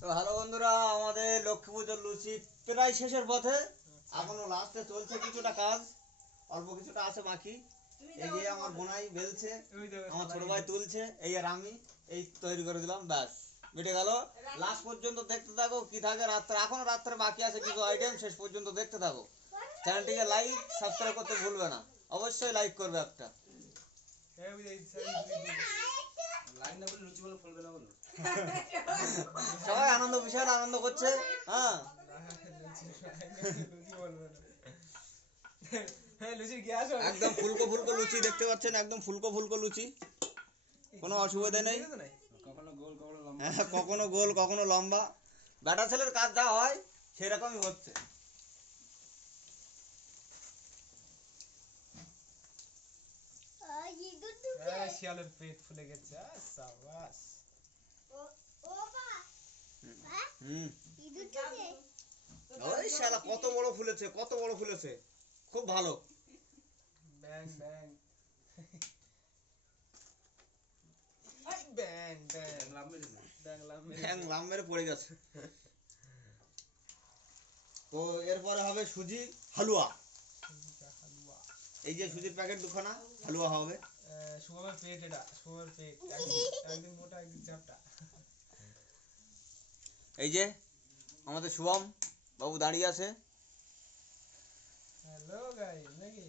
তো হ্যালো বন্ধুরা, আমাদের লক্ষ্মী পুজোর লুচি প্রায় শেষের পথে। এখনো লাস্টে চলছে কিছুটা কাজ, অল্প কিছুটা আছে বাকি। এই যে আমার বোনাই বেলছে, আমার ছোট ভাই তুলছে, এই আর আমি এই তৈরি করে দিলাম, ব্যাস মিটে গেল। লাস্ট পর্যন্ত দেখতে থাকো কি থাকে রাত্রে, এখনো রাত্রে বাকি আছে কিছু আইটেম, শেষ পর্যন্ত দেখতে থাকো। চ্যানেলটিকে লাইক সাবস্ক্রাইব করতে ভুলবে না, অবশ্যই লাইক করবে একটা। সবাই আনন্দ, বিশাল আনন্দ করছে। হ্যাঁ, একদম ফুলকো ফুলকো লুচি দেখতে পাচ্ছেন, একদম ফুলকো ফুলকো লুচি, কোনো অসুবিধা নেই। হ্যাঁ, কখনো গোল কখনো লম্বা, বেটা ছেলের কাজ যা হয় সেরকমই হচ্ছে। শিয়ালের পেট ফুলে গেছে। সাবাস। ওই শালা কত বড় ফুলেছে, কত বড় ফুলেছে, খুব ভালো। ব্যাং ব্যাং ব্যাং ব্যাং লাম মেরে পড়ে গেছে। তো এরপরে হবে সুজি হালুয়া। হালুয়া। এই যে সুজির প্যাকেট দুখানা, হালুয়া হবে। শুভমের পেট, এটা শুভমের পেট, একদিন মোটা একদিন চ্যাপটা। এই যে আমাদের শুভম বাবু দাঁড়িয়ে আছে। হ্যালো গাইস, নাকি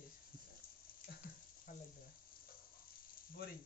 ভালো লাগছে বোরিং।